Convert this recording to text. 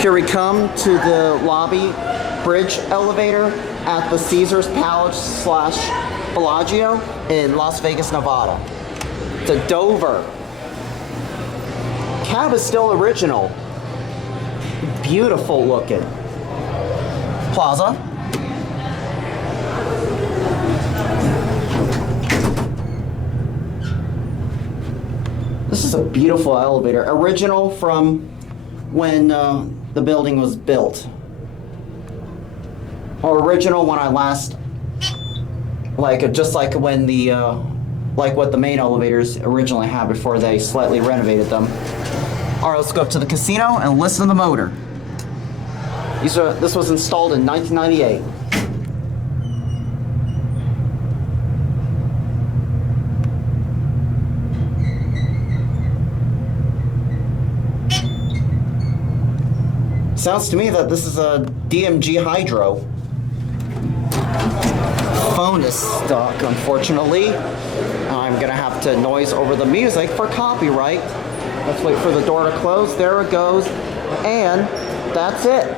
Here we come to the lobby bridge elevator at the Caesars Palace slash Bellagio in Las Vegas, Nevada. It's a Dover. Cab is still original. Beautiful looking. Plaza. This is a beautiful elevator. Original from when the building was built. Or original when I last, just like when the, like what the main elevators originally had before they slightly renovated them. All right, let's go up to the casino and listen to the motor. This was installed in 1998. Sounds to me that this is a DMG Hydro. Phone is stuck, unfortunately. I'm gonna have to noise over the music for copyright. Let's wait for the door to close. There it goes. And that's it.